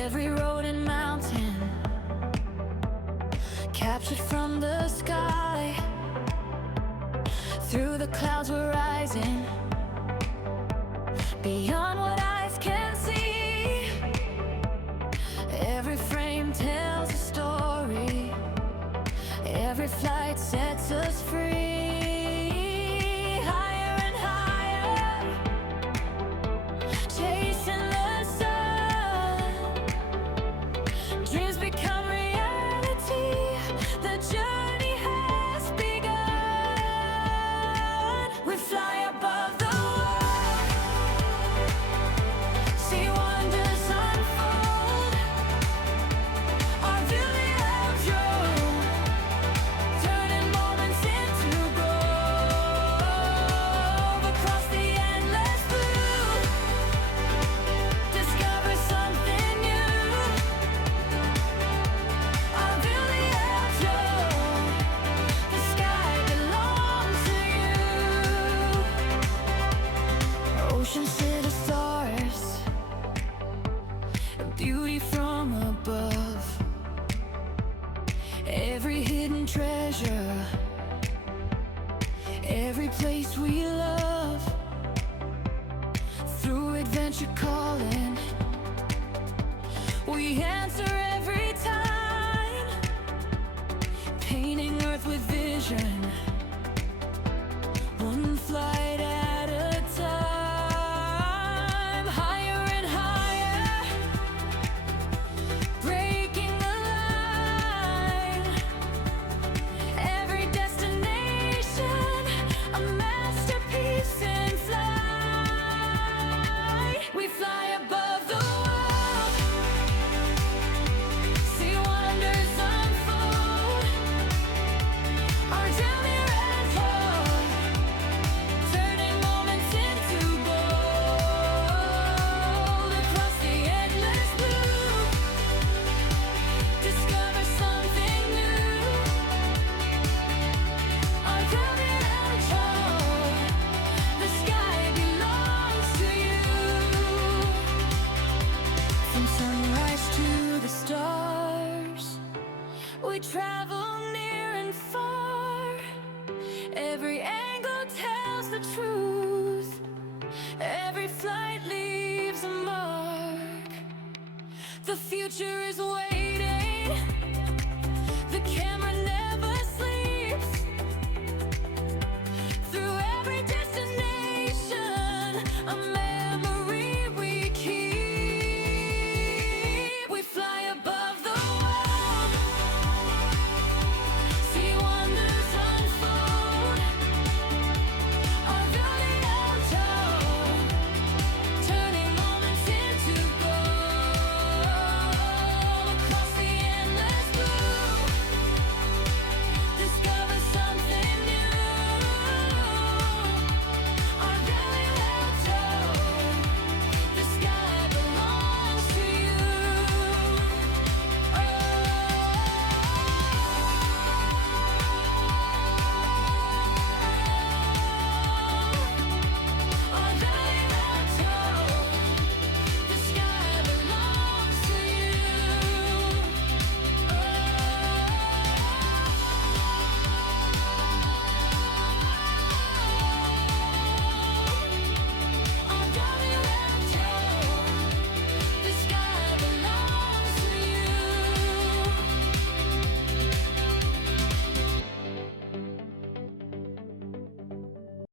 every road and mountain, captured from the sky. Through the clouds we're rising, beyond what eyes can see. Every frame tells a story, every flight sets us free. Higher and higher, chasing the sun. Dreams become reality, the journey has begun. We fly above the world, see wonders unfold. Our beauty loves you, turning moments into gold. Across the endless blue, discover something new. Our beauty loves you, the sky belongs to you. Oceans to the stars, beauty from above. Every hidden treasure, every place we love. Through adventure calling, we answer every time, painting earth with vision, one flight at a time. Higher and higher, breaking the line. Every destination, a masterpiece in flight. We fly above the world, see wonders unfold. Our journey runs on, turning moments into gold. Across the endless blue, discover something new. Our journey runs on, the sky belongs to you. From sunrise to the stars, we travel near and far. Every angle tells the truth, every flight leaves a mark. The future is waiting, the camera never